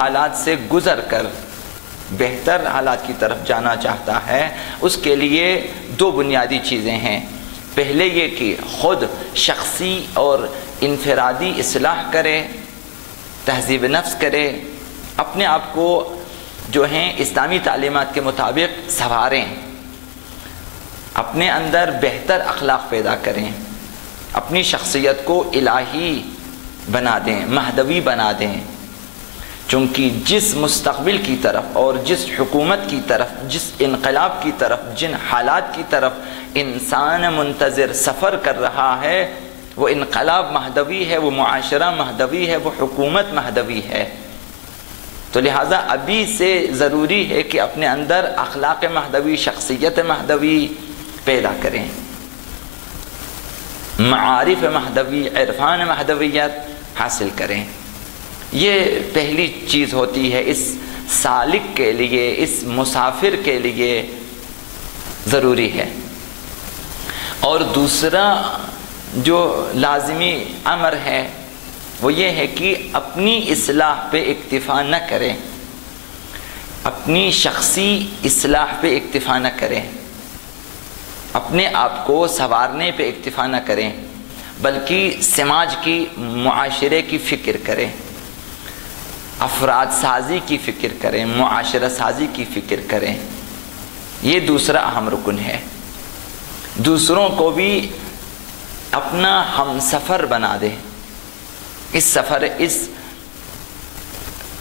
حالات سے گزر کر بہتر حالات کی طرف جانا چاہتا ہے، اس کے لیے دو بنیادی چیزیں ہیں۔ پہلے یہ کہ خود شخصی اور انفرادی اصلاح کرے، تہذیب نفس کرے، اپنے آپ کو جو ہیں اسلامی تعلیمات کے مطابق سنواریں، اپنے اندر بہتر اخلاق پیدا کریں، اپنی شخصیت کو الہی بنا دیں، مہدوی بنا دیں، چونکہ جس مستقبل کی طرف اور جس حکومت کی طرف، جس انقلاب کی طرف، جن حالات کی طرف انسان منتظر سفر کر رہا ہے، وہ انقلاب مہدوی ہے، وہ معاشرہ مہدوی ہے، وہ حکومت مہدوی ہے۔ تو لہٰذا ابھی سے ضروری ہے کہ اپنے اندر اخلاق مہدوی، شخصیت مہدوی پیدا کریں، معارف مہدوی، عرفان مہدویت حاصل کریں۔ یہ پہلی چیز ہوتی ہے، اس سالک کے لیے، اس مسافر کے لیے ضروری ہے۔ اور دوسرا جو لازمی امر ہے وہ یہ ہے کہ اپنی اصلاح پہ اکتفا نہ کریں، اپنی شخصی اصلاح پہ اکتفا نہ کریں، اپنے آپ کو سنوارنے پہ اکتفا نہ کریں، بلکہ سماج کی، معاشرے کی فکر کریں، افراد سازی کی فکر کریں، معاشرہ سازی کی فکر کریں۔ یہ دوسرا اہم رکن ہے۔ دوسروں کو بھی اپنا ہم سفر بنا دے، اس سفر، اس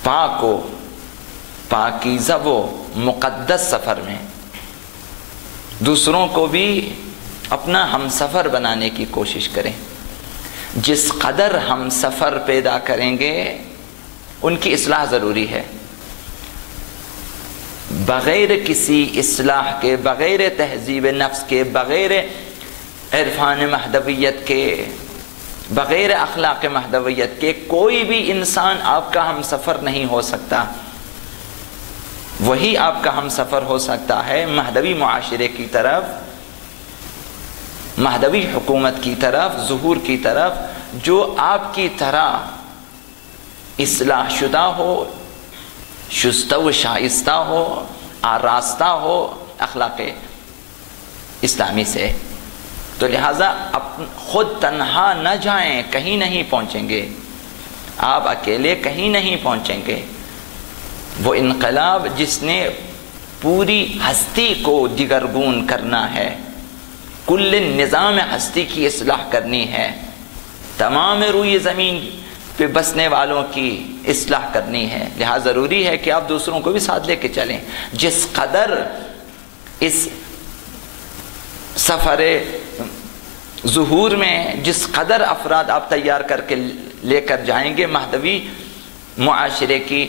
پاک و پاکیزہ و مقدس سفر میں دوسروں کو بھی اپنا ہم سفر بنانے کی کوشش کریں۔ جس قدر ہم سفر پیدا کریں گے ان کی اصلاح ضروری ہے۔ بغیر کسی اصلاح کے، بغیر تہذیب نفس کے، بغیر عرفان مہدویت کے، بغیر اخلاق مہدویت کے کوئی بھی انسان آپ کا ہم سفر نہیں ہو سکتا۔ وہی آپ کا ہم سفر ہو سکتا ہے مہدوی معاشرے کی طرف، مہدوی حکومت کی طرف، ظہور کی طرف، جو آپ کی طرح اصلاح شدہ ہو، شستہ و شائستہ ہو، آراستہ ہو اخلاق اسلامی سے۔ تو لہٰذا خود تنہا نہ جائیں، کہیں نہیں پہنچیں گے، آپ اکیلے کہیں نہیں پہنچیں گے۔ وہ انقلاب جس نے پوری ہستی کو دگرگون کرنا ہے، کل نظام ہستی کی اصلاح کرنی ہے، تمام روئی زمین پہ بسنے والوں کی اصلاح کرنی ہے، لہذا ضروری ہے کہ آپ دوسروں کو بھی ساتھ لے کے چلیں۔ جس قدر اس سفر ظہور میں جس قدر افراد آپ تیار کر کے لے کر جائیں گے مہدوی معاشرے کی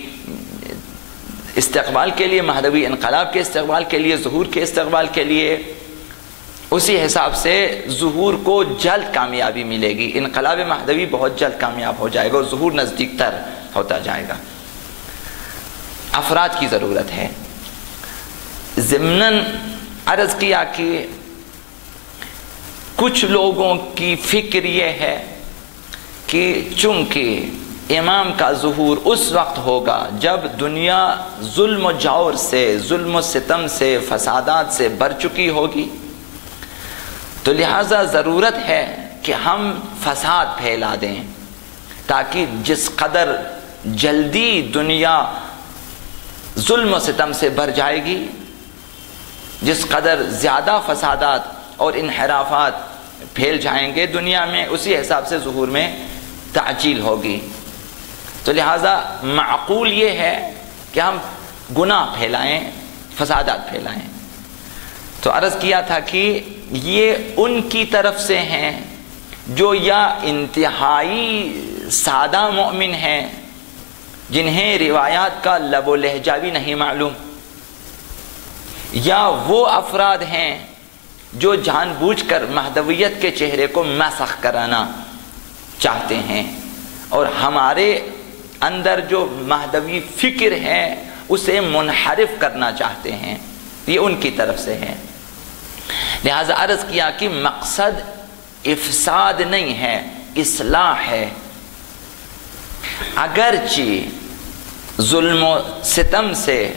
استقبال کے لیے، مہدوی انقلاب کے استقبال کے لیے، ظہور کے استقبال کے لیے، اسی حساب سے ظہور کو جلد کامیابی ملے گی، انقلاب مہدوی بہت جلد کامیاب ہو جائے گا اور ظہور نزدیک تر ہوتا جائے گا۔ افراد کی ضرورت ہے۔ ضمناً عرض کیا کہ کچھ لوگوں کی فکر یہ ہے کہ چونکہ امام کا ظہور اس وقت ہوگا جب دنیا ظلم و جور سے، ظلم و ستم سے، فسادات سے بھر چکی ہوگی، تو لہٰذا ضرورت ہے کہ ہم فساد پھیلا دیں، تاکہ جس قدر جلدی دنیا ظلم و ستم سے بھر جائے گی، جس قدر زیادہ فسادات اور انحرافات پھیل جائیں گے دنیا میں، اسی حساب سے ظہور میں تعجیل ہوگی۔ تو لہٰذا معقول یہ ہے کہ ہم گناہ پھیلائیں، فسادات پھیلائیں۔ تو عرض کیا تھا کہ یہ ان کی طرف سے ہیں جو یا انتہائی سادہ مومن ہیں، جنہیں روایات کا لب و لہجہ بھی نہیں معلوم، یا وہ افراد ہیں جو جان بوجھ کر مہدویت کے چہرے کو مسخ کرانا چاہتے ہیں اور ہمارے اندر جو مہدوی فکر ہے اسے منحرف کرنا چاہتے ہیں، یہ ان کی طرف سے ہے۔ لہذا عرض کیا کہ مقصد افساد نہیں ہے، اصلاح ہے۔ اگرچہ ظلم و ستم سے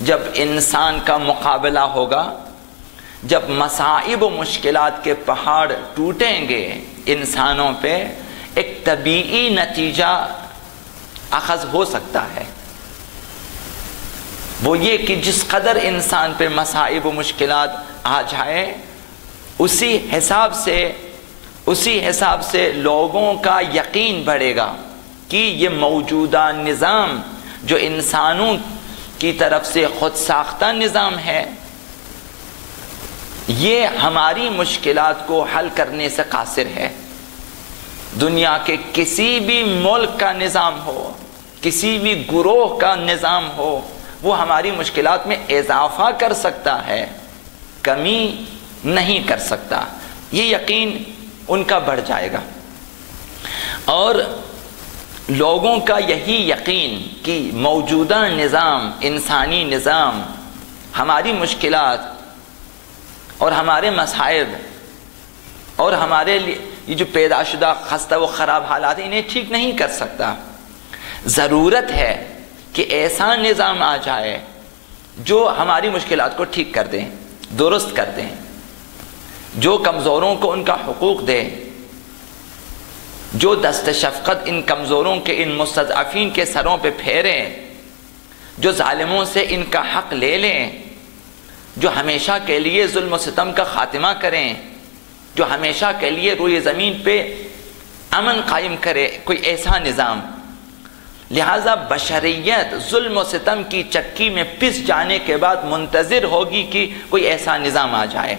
جب انسان کا مقابلہ ہوگا، جب مصائب و مشکلات کے پہاڑ ٹوٹیں گے انسانوں پہ، ایک طبیعی نتیجہ اخذ ہو سکتا ہے، وہ یہ کہ جس قدر انسان پہ مصائب و مشکلات آ جائے اسی حساب سے لوگوں کا یقین بڑھے گا کہ یہ موجودہ نظام جو انسانوں کی طرف سے خود ساختہ نظام ہے، یہ ہماری مشکلات کو حل کرنے سے قاصر ہے۔ دنیا کے کسی بھی ملک کا نظام ہو، کسی بھی گروہ کا نظام ہو، وہ ہماری مشکلات میں اضافہ کر سکتا ہے، کمی نہیں کر سکتا۔ یہ یقین ان کا بڑھ جائے گا، اور لوگوں کا یہی یقین کہ موجودہ نظام، انسانی نظام، ہماری مشکلات اور ہمارے مصائب اور ہمارے لیے یہ جو پیدا شدہ خستہ و خراب حالات ہیں انہیں ٹھیک نہیں کر سکتا۔ ضرورت ہے کہ ایسا نظام آ جائے جو ہماری مشکلات کو ٹھیک کر دیں، درست کر دیں، جو کمزوروں کو ان کا حقوق دے، جو دست شفقت ان کمزوروں کے، ان مستضعفین کے سروں پہ پھیریں، جو ظالموں سے ان کا حق لے لیں، جو ہمیشہ کے لیے ظلم و ستم کا خاتمہ کریں، جو ہمیشہ کے لیے روئے زمین پہ امن قائم کرے، کوئی ایسا نظام۔ لہذا بشریت ظلم و ستم کی چکی میں پس جانے کے بعد منتظر ہوگی کہ کوئی ایسا نظام آ جائے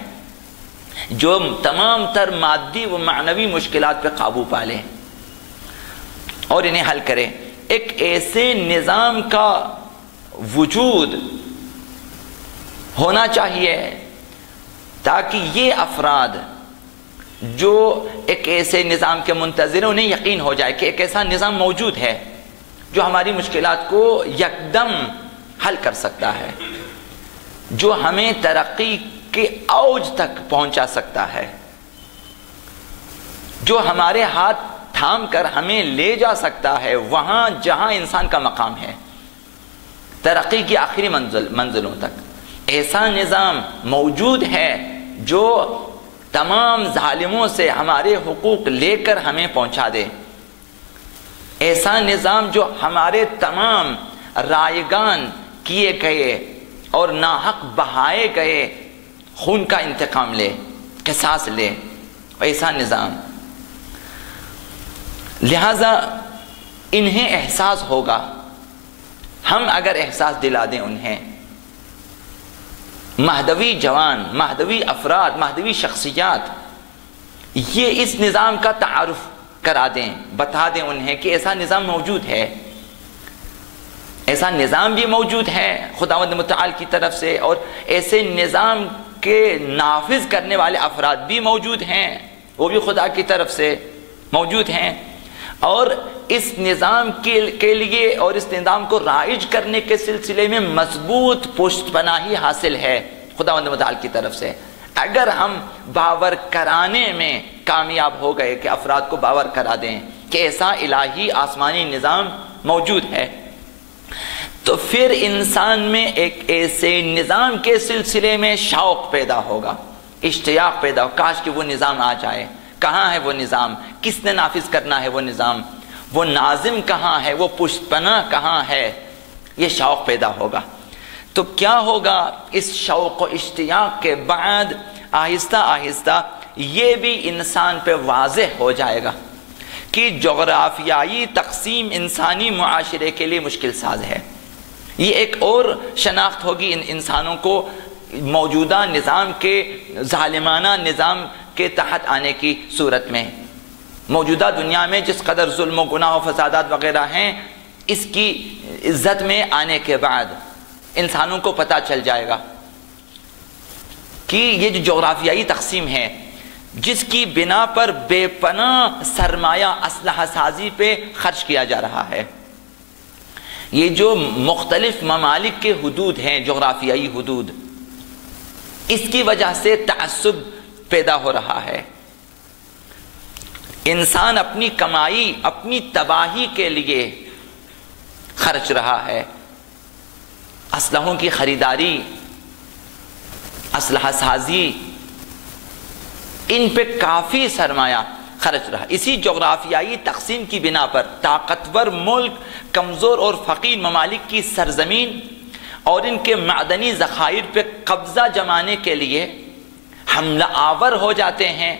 جو تمام تر مادی و معنوی مشکلات پہ قابو پا لے اور انہیں حل کرے۔ ایک ایسے نظام کا وجود ہونا چاہیے تاکہ یہ افراد جو ایک ایسے نظام کے منتظر ہیں انہیں یقین ہو جائے کہ ایک ایسا نظام موجود ہے جو ہماری مشکلات کو یکدم حل کر سکتا ہے، جو ہمیں ترقی کے اوج تک پہنچا سکتا ہے، جو ہمارے ہاتھ تھام کر ہمیں لے جا سکتا ہے وہاں جہاں انسان کا مقام ہے، ترقی کی آخری منزلوں تک۔ ایسا نظام موجود ہے جو تمام ظالموں سے ہمارے حقوق لے کر ہمیں پہنچا دے، ایسا نظام جو ہمارے تمام رائگان کیے گئے اور ناحق بہائے گئے خون کا انتقام لے، قصاص لے، ایسا نظام۔ لہذا انہیں احساس ہوگا، ہم اگر احساس دلا دیں انہیں، مہدوی جوان، مہدوی افراد، مہدوی شخصیات یہ اس نظام کا تعارف کرا دیں، بتا دیں انہیں کہ ایسا نظام موجود ہے، ایسا نظام بھی موجود ہے خداوند متعال کی طرف سے، اور ایسے نظام کے نافذ کرنے والے افراد بھی موجود ہیں، وہ بھی خدا کی طرف سے موجود ہیں، اور اس نظام کے لیے اور اس نظام کو رائج کرنے کے سلسلے میں مضبوط پشت پناہی حاصل ہے خداوند متعال کی طرف سے۔ اگر ہم باور کرانے میں کامیاب ہو گئے کہ افراد کو باور کرا دیں کہ ایسا الہی آسمانی نظام موجود ہے، تو پھر انسان میں ایک ایسے نظام کے سلسلے میں شوق پیدا ہوگا، اشتیاق پیدا ہو، کاش کہ وہ نظام آ جائے۔ کہاں ہے وہ نظام؟ کس نے نافذ کرنا ہے وہ نظام؟ وہ ناظم کہاں ہے؟ وہ پشت پناہ کہاں ہے؟ یہ شوق پیدا ہوگا۔ تو کیا ہوگا؟ اس شوق و اشتیاق کے بعد آہستہ آہستہ یہ بھی انسان پہ واضح ہو جائے گا کہ جغرافیائی تقسیم انسانی معاشرے کے لیے مشکل ساز ہے۔ یہ ایک اور شناخت ہوگی ان انسانوں کو موجودہ نظام کے، ظالمانہ نظام کے تحت آنے کی صورت میں۔ موجودہ دنیا میں جس قدر ظلم و گناہ و فسادات وغیرہ ہیں، اس کی عزت میں آنے کے بعد انسانوں کو پتہ چل جائے گا کہ یہ جو جغرافیائی تقسیم ہے، جس کی بنا پر بے پناہ سرمایہ اسلحہ سازی پہ خرچ کیا جا رہا ہے، یہ جو مختلف ممالک کے حدود ہیں، جغرافیائی حدود، اس کی وجہ سے تعصب پیدا ہو رہا ہے۔ انسان اپنی کمائی، اپنی تباہی کے لیے خرچ رہا ہے، اسلحوں کی خریداری، اسلحہ سازی، ان پہ کافی سرمایہ خرچ رہا۔ اسی جغرافیائی تقسیم کی بنا پر طاقتور ملک کمزور اور فقیر ممالک کی سرزمین اور ان کے معدنی ذخائر پہ قبضہ جمانے کے لیے حملہ آور ہو جاتے ہیں،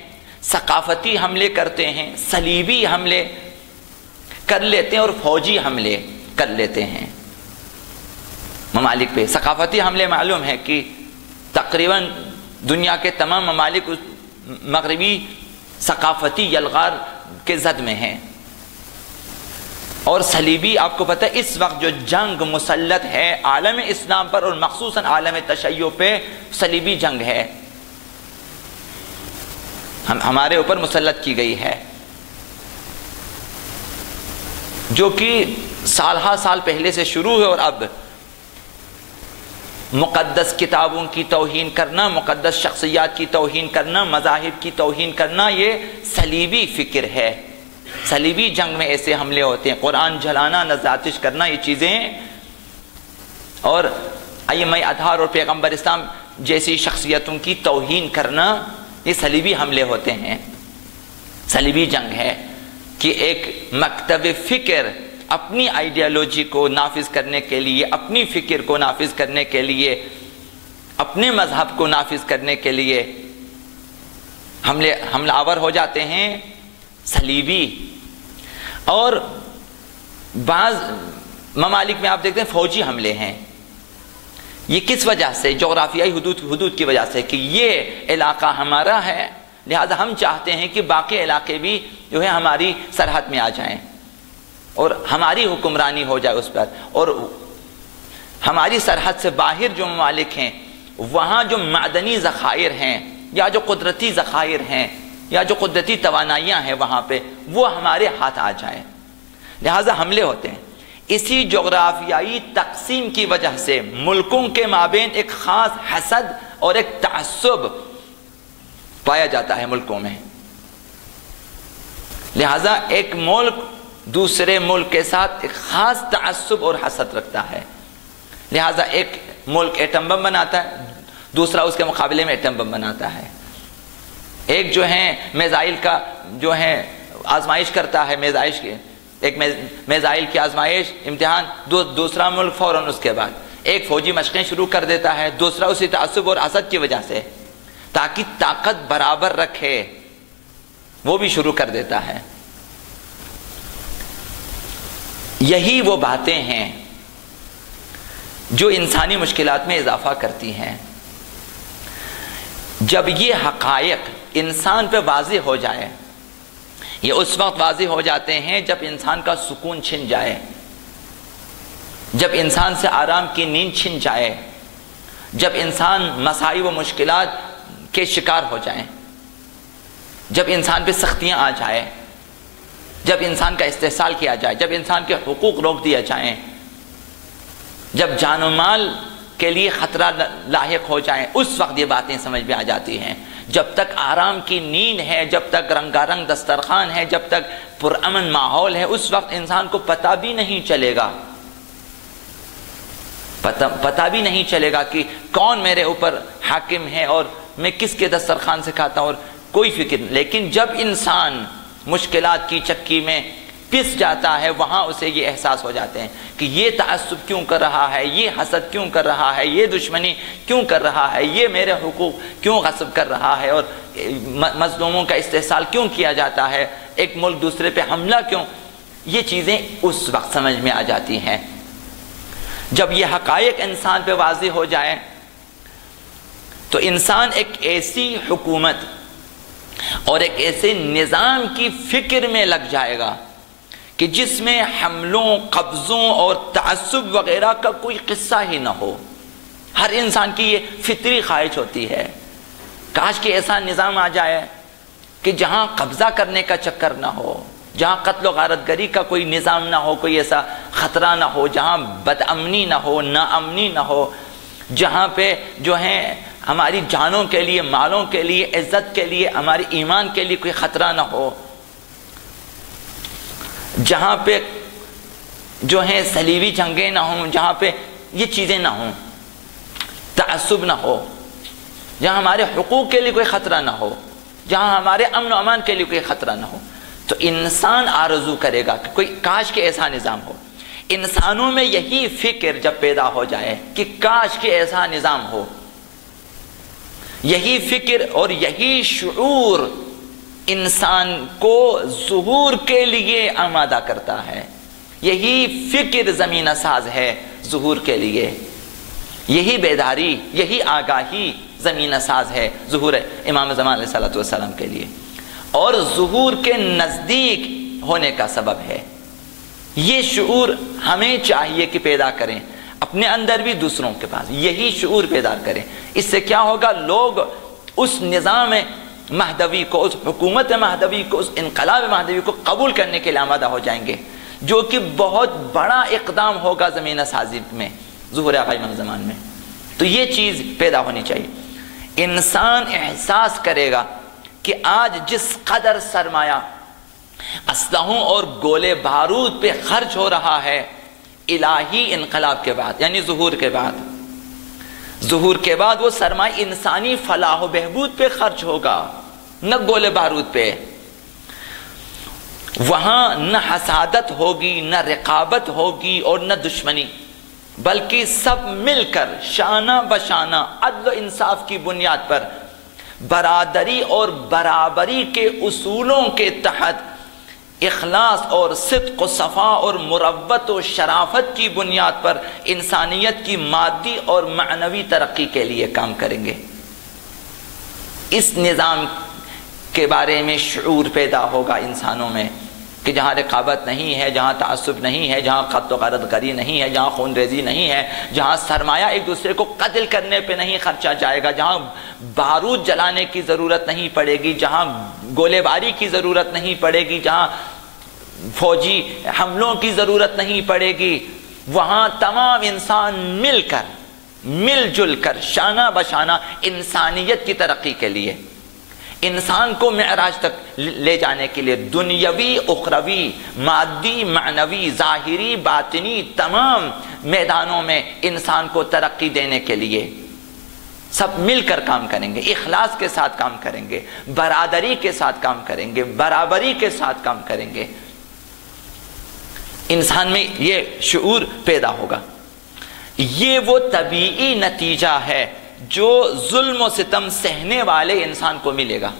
ثقافتی حملے کرتے ہیں، صلیبی حملے کر لیتے ہیں اور فوجی حملے کر لیتے ہیں ممالک پہ۔ ثقافتی حملے معلوم ہے کہ تقریباً دنیا کے تمام ممالک مغربی ثقافتی یلغار کے زد میں ہیں، اور صلیبی آپ کو پتہ ہے اس وقت جو جنگ مسلط ہے عالم اسلام پر اور مخصوصاً عالم تشیع پہ، صلیبی جنگ ہے، ہمارے اوپر مسلط کی گئی ہے، جو کہ سالہ سال پہلے سے شروع ہے، اور اب مقدس کتابوں کی توہین کرنا، مقدس شخصیات کی توہین کرنا، مذاہب کی توہین کرنا، یہ صلیبی فکر ہے۔ صلیبی جنگ میں ایسے حملے ہوتے ہیں، قرآن جلانا، نزاتش کرنا، یہ چیزیں، اور ائمہ اطہار اور پیغمبر اسلام جیسی شخصیتوں کی توہین کرنا، یہ صلیبی حملے ہوتے ہیں۔ صلیبی جنگ ہے کہ ایک مکتب فکر اپنی آئیڈیالوجی کو نافذ کرنے کے لیے، اپنی فکر کو نافذ کرنے کے لیے، اپنے مذہب کو نافذ کرنے کے لیے حملہ آور ہو جاتے ہیں صلیبی۔ اور بعض ممالک میں آپ دیکھتے ہیں فوجی حملے ہیں۔ یہ کس وجہ سے؟ جغرافیائی حدود کی وجہ سے، کہ یہ علاقہ ہمارا ہے، لہذا ہم چاہتے ہیں کہ باقی علاقے بھی جو ہے ہماری سرحد میں آ جائیں اور ہماری حکمرانی ہو جائے اس پر، اور ہماری سرحد سے باہر جو ممالک ہیں وہاں جو معدنی ذخائر ہیں یا جو قدرتی ذخائر ہیں یا جو قدرتی توانائیاں ہیں وہاں پہ، وہ ہمارے ہاتھ آ جائیں، لہذا حملے ہوتے ہیں۔ اسی جغرافیائی تقسیم کی وجہ سے ملکوں کے مابین ایک خاص حسد اور ایک تعصب پایا جاتا ہے ملکوں میں، لہذا ایک ملک دوسرے ملک کے ساتھ ایک خاص تعصب اور حسد رکھتا ہے، لہذا ایک ملک ایٹم بم بناتا ہے، دوسرا اس کے مقابلے میں ایٹم بم بناتا ہے، ایک جو ہے میزائل کا جو ہے آزمائش کرتا ہے، ایک میزائل کی آزمائش امتحان، دوسرا ملک فوراً اس کے بعد ایک فوجی مشقیں شروع کر دیتا ہے، دوسرا اسی تعصب اور حسد کی وجہ سے تاکہ طاقت برابر رکھے وہ بھی شروع کر دیتا ہے۔ یہی وہ باتیں ہیں جو انسانی مشکلات میں اضافہ کرتی ہیں۔ جب یہ حقائق انسان پہ واضح ہو جائے، یہ اس وقت واضح ہو جاتے ہیں جب انسان کا سکون چھن جائے، جب انسان سے آرام کی نیند چھن جائے، جب انسان مسائل و مشکلات کے شکار ہو جائیں، جب انسان پہ سختیاں آ جائیں، جب انسان کا استحصال کیا جائے، جب انسان کے حقوق روک دیا جائیں، جب جان و مال کے لیے خطرہ لاحق ہو جائیں، اس وقت یہ باتیں سمجھ میں آ جاتی ہیں۔ جب تک آرام کی نیند ہے، جب تک رنگا رنگ دسترخوان ہے، جب تک پرامن ماحول ہے، اس وقت انسان کو پتہ بھی نہیں چلے گا، پتہ بھی نہیں چلے گا کہ کون میرے اوپر حاکم ہے اور میں کس کے دسترخوان سے کھاتا ہوں، اور کوئی فکر نہیں۔ لیکن جب انسان مشکلات کی چکی میں پس جاتا ہے، وہاں اسے یہ احساس ہو جاتے ہیں کہ یہ تعصب کیوں کر رہا ہے، یہ حسد کیوں کر رہا ہے، یہ دشمنی کیوں کر رہا ہے، یہ میرے حقوق کیوں غصب کر رہا ہے، اور مظلوموں کا استحصال کیوں کیا جاتا ہے، ایک ملک دوسرے پہ حملہ کیوں۔ یہ چیزیں اس وقت سمجھ میں آ جاتی ہیں جب یہ حقائق انسان پہ واضح ہو جائے، تو انسان ایک ایسی حکومت اور ایک ایسے نظام کی فکر میں لگ جائے گا کہ جس میں حملوں، قبضوں اور تعصب وغیرہ کا کوئی قصہ ہی نہ ہو۔ ہر انسان کی یہ فطری خواہش ہوتی ہے، کاش کہ ایسا نظام آ جائے کہ جہاں قبضہ کرنے کا چکر نہ ہو، جہاں قتل و غارت گری کا کوئی نظام نہ ہو، کوئی ایسا خطرہ نہ ہو، جہاں بد امنی نہ ہو، ناامنی نہ ہو، جہاں پہ جو ہیں ہماری جانوں کے لیے، مالوں کے لیے، عزت کے لیے، ہماری ایمان کے لیے کوئی خطرہ نہ ہو، جہاں پہ جو ہیں صلیبی جنگیں نہ ہوں، جہاں پہ یہ چیزیں نہ ہوں، تعصب نہ ہو، جہاں ہمارے حقوق کے لیے کوئی خطرہ نہ ہو، جہاں ہمارے امن و امان کے لیے کوئی خطرہ نہ ہو، تو انسان آرزو کرے گا کہ کوئی کاش کہ ایسا نظام ہو۔ انسانوں میں یہی فکر جب پیدا ہو جائے کہ کاش کہ ایسا نظام ہو، یہی فکر اور یہی شعور انسان کو ظہور کے لیے آمادہ کرتا ہے، یہی فکر زمینہ ساز ہے ظہور کے لیے، یہی بیداری، یہی آگاہی زمینہ ساز ہے ظہور امام زمان علیہ السلام کے لیے، اور ظہور کے نزدیک ہونے کا سبب ہے۔ یہ شعور ہمیں چاہیے کہ پیدا کریں، اپنے اندر بھی دوسروں کے پاس یہی شعور پیدا کریں۔ اس سے کیا ہوگا؟ لوگ اس نظام مہدوی کو، اس حکومت مہدوی کو، اس انقلاب مہدوی کو قبول کرنے کے لیے آمادہ ہو جائیں گے، جو کہ بہت بڑا اقدام ہوگا زمینہ سازی میں، ظہور آقا امام زمان میں۔ تو یہ چیز پیدا ہونی چاہیے۔ انسان احساس کرے گا کہ آج جس قدر سرمایہ اسلحوں اور گولے بارود پہ خرچ ہو رہا ہے الہی انقلاب کے بعد، یعنی ظہور کے بعد وہ سرمایہ انسانی فلاح و بہبود پہ خرچ ہوگا، نہ گولے بارود پہ۔ وہاں نہ حسادت ہوگی، نہ رقابت ہوگی اور نہ دشمنی، بلکہ سب مل کر شانہ بشانہ عدل و انصاف کی بنیاد پر برادری اور برابری کے اصولوں کے تحت اخلاص اور صدق و صفا اور مروت و شرافت کی بنیاد پر انسانیت کی مادی اور معنوی ترقی کے لیے کام کریں گے۔ اس نظام کے بارے میں شعور پیدا ہوگا انسانوں میں کہ جہاں رقابت نہیں ہے، جہاں تعصب نہیں ہے، جہاں خط و غرض گری نہیں ہے، جہاں خون ریزی نہیں ہے، جہاں سرمایہ ایک دوسرے کو قتل کرنے پہ نہیں خرچا جائے گا، جہاں بارود جلانے کی ضرورت نہیں پڑے گی، جہاں گولے باری کی ضرورت نہیں پڑے گی، جہاں فوجی حملوں کی ضرورت نہیں پڑے گی، وہاں تمام انسان مل جل کر شانہ بشانہ انسانیت کی ترقی کے لیے، انسان کو معراج تک لے جانے کے لیے، دنیاوی اخروی مادی معنوی ظاہری باطنی تمام میدانوں میں انسان کو ترقی دینے کے لیے سب مل کر کام کریں گے، اخلاص کے ساتھ کام کریں گے، برادری کے ساتھ کام کریں گے، برابری کے ساتھ کام کریں گے۔ انسان میں یہ شعور پیدا ہوگا۔ یہ وہ طبیعی نتیجہ ہے جو ظلم و ستم سہنے والے انسان کو ملے گا۔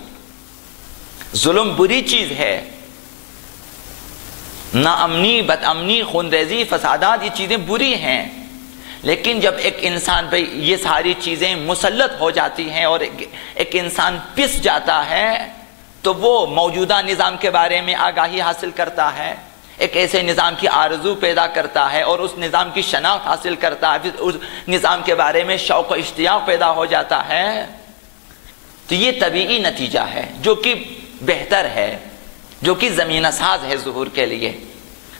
ظلم بری چیز ہے، ناامنی، بد امنی، خون ریزی، فسادات، یہ چیزیں بری ہیں، لیکن جب ایک انسان پہ یہ ساری چیزیں مسلط ہو جاتی ہیں اور ایک انسان پس جاتا ہے تو وہ موجودہ نظام کے بارے میں آگاہی حاصل کرتا ہے، ایک ایسے نظام کی آرزو پیدا کرتا ہے اور اس نظام کی شناخت حاصل کرتا ہے، پھر اس نظام کے بارے میں شوق و اشتیاق پیدا ہو جاتا ہے۔ تو یہ طبیعی نتیجہ ہے جو کہ بہتر ہے، جو کہ زمینہ ساز ہے ظہور کے لیے،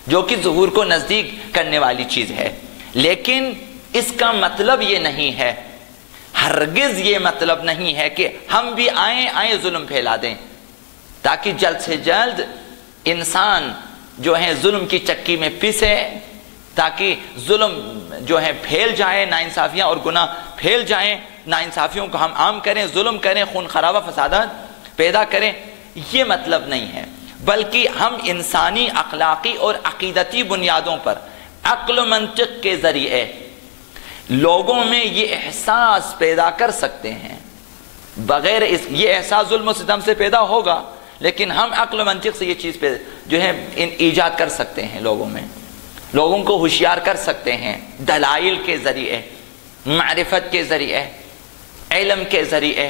جو کہ ظہور کو نزدیک کرنے والی چیز ہے۔ لیکن اس کا مطلب یہ نہیں ہے، ہرگز یہ مطلب نہیں ہے کہ ہم بھی آئیں ظلم پھیلا دیں تاکہ جلد سے جلد انسان جو ہے ظلم کی چکی میں پسے، تاکہ ظلم جو ہے پھیل جائے، ناانصافیاں اور گناہ پھیل جائیں، ناانصافیوں کو ہم عام کریں، ظلم کریں، خون خرابہ فسادات پیدا کریں۔ یہ مطلب نہیں ہے، بلکہ ہم انسانی اخلاقی اور عقیدتی بنیادوں پر عقل و منطق کے ذریعے لوگوں میں یہ احساس پیدا کر سکتے ہیں۔ بغیر یہ احساس ظلم و ستم سے پیدا ہوگا، لیکن ہم عقل و منطق سے یہ چیز پہ جو ہے ایجاد کر سکتے ہیں، لوگوں کو ہوشیار کر سکتے ہیں، دلائل کے ذریعے، معرفت کے ذریعے، علم کے ذریعے،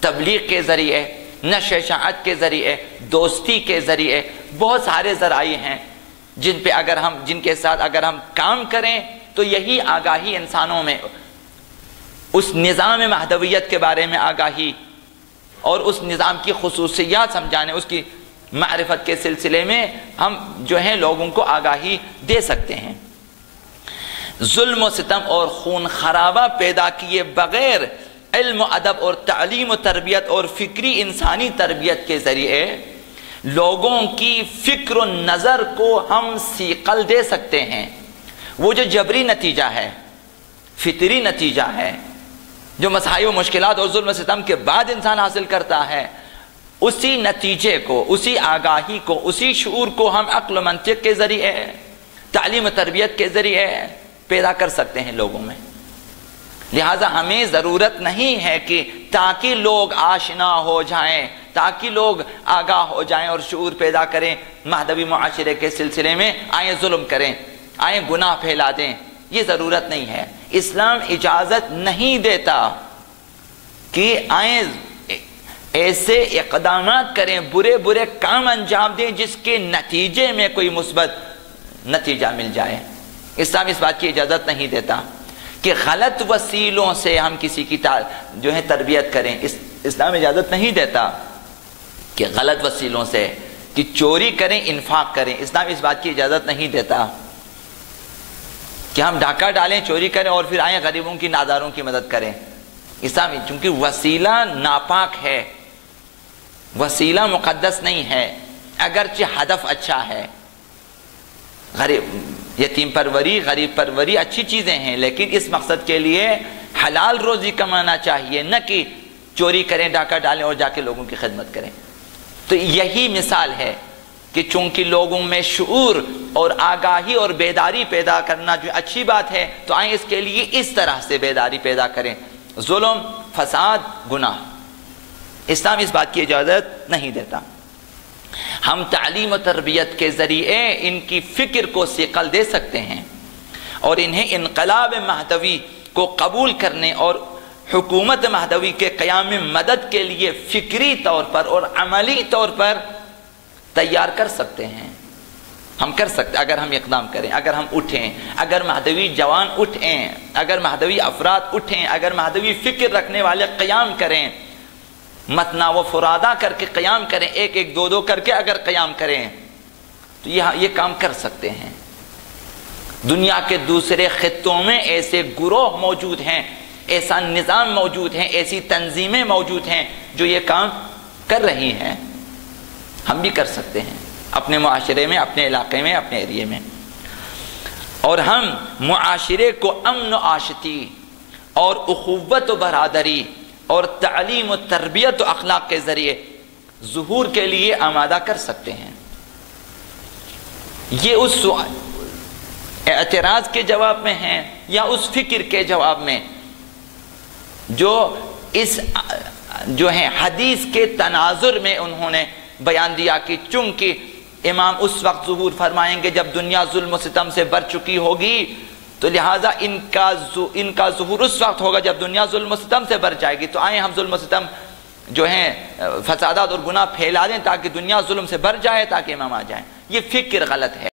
تبلیغ کے ذریعے، نشر اشاعت کے ذریعے، دوستی کے ذریعے، بہت سارے ذرائع ہیں جن کے ساتھ اگر ہم کام کریں تو یہی آگاہی انسانوں میں اس نظام مہدویت کے بارے میں آگاہی اور اس نظام کی خصوصیات سمجھانے، اس کی معرفت کے سلسلے میں ہم جو ہیں لوگوں کو آگاہی دے سکتے ہیں۔ ظلم و ستم اور خون خرابہ پیدا کیے بغیر علم و ادب اور تعلیم و تربیت اور فکری انسانی تربیت کے ذریعے لوگوں کی فکر و نظر کو ہم سیقل دے سکتے ہیں۔ وہ جو جبری نتیجہ ہے، فطری نتیجہ ہے، جو مسائل و مشکلات اور ظلم و ستم کے بعد انسان حاصل کرتا ہے، اسی نتیجے کو، اسی آگاہی کو، اسی شعور کو ہم عقل و منطق کے ذریعے، تعلیم و تربیت کے ذریعے پیدا کر سکتے ہیں لوگوں میں۔ لہٰذا ہمیں ضرورت نہیں ہے کہ تاکہ لوگ آشنا ہو جائیں، تاکہ لوگ آگاہ ہو جائیں اور شعور پیدا کریں، مہدوی معاشرے کے سلسلے میں آئیں ظلم کریں، آئیں گناہ پھیلا دیں، یہ ضرورت نہیں ہے۔ اسلام اجازت نہیں دیتا کہ آئیں ایسے اقدامات کریں، برے برے کام انجام دیں جس کے نتیجے میں کوئی مثبت نتیجہ مل جائے۔ اسلام اس بات کی اجازت نہیں دیتا کہ غلط وسیلوں سے ہم کسی کی جو ہے تربیت کریں۔ اسلام اجازت نہیں دیتا کہ غلط وسیلوں سے کہ چوری کریں، انفاق کریں۔ اسلام اس بات کی اجازت نہیں دیتا کہ ہم ڈاکہ ڈالیں، چوری کریں اور پھر آئیں غریبوں کی ناداروں کی مدد کریں۔ اسلام چونکہ وسیلہ ناپاک ہے، وسیلہ مقدس نہیں ہے، اگرچہ ہدف اچھا ہے۔ یتیم پروری، غریب پروری اچھی چیزیں ہیں، لیکن اس مقصد کے لیے حلال روزی کمانا چاہیے، نہ کہ چوری کریں، ڈاکہ ڈالیں اور جا کے لوگوں کی خدمت کریں۔ تو یہی مثال ہے کہ چونکہ لوگوں میں شعور اور آگاہی اور بیداری پیدا کرنا جو اچھی بات ہے، تو آئیں اس کے لیے اس طرح سے بیداری پیدا کریں۔ ظلم، فساد، گناہ، اسلام اس بات کی اجازت نہیں دیتا۔ ہم تعلیم و تربیت کے ذریعے ان کی فکر کو صقل دے سکتے ہیں اور انہیں انقلاب مہدوی کو قبول کرنے اور حکومت مہدوی کے قیام میں مدد کے لیے فکری طور پر اور عملی طور پر تیار کر سکتے ہیں۔ ہم کر سکتے اگر ہم اقدام کریں، اگر ہم اٹھیں، اگر مہدوی جوان اٹھیں، اگر مہدوی افراد اٹھیں، اگر مہدوی فکر رکھنے والے قیام کریں، متنا و فرادہ کر کے قیام کریں، ایک ایک دو دو کر کے اگر قیام کریں تو یہ کام کر سکتے ہیں۔ دنیا کے دوسرے خطوں میں ایسے گروہ موجود ہیں، ایسا نظام موجود ہیں، ایسی تنظیمیں موجود ہیں جو یہ کام کر رہی ہیں۔ ہم بھی کر سکتے ہیں اپنے معاشرے میں، اپنے علاقے میں، اپنے ایریے میں، اور ہم معاشرے کو امن و آشتی اور اخوت و برادری اور تعلیم و تربیت و اخلاق کے ذریعے ظہور کے لیے آمادہ کر سکتے ہیں۔ یہ اس اعتراض کے جواب میں ہیں یا اس فکر کے جواب میں جو ہے حدیث کے تناظر میں انہوں نے بیان دیا کہ چونکہ امام اس وقت ظہور فرمائیں گے جب دنیا ظلم و ستم سے بھر چکی ہوگی، تو لہٰذا ان کا ظہور اس وقت ہوگا جب دنیا ظلم و ستم سے بھر جائے گی۔ تو آئیں ہم ظلم و ستم جو ہیں فسادات اور گناہ پھیلا دیں تاکہ دنیا ظلم سے بھر جائے، تاکہ امام آ جائیں۔ یہ فکر غلط ہے۔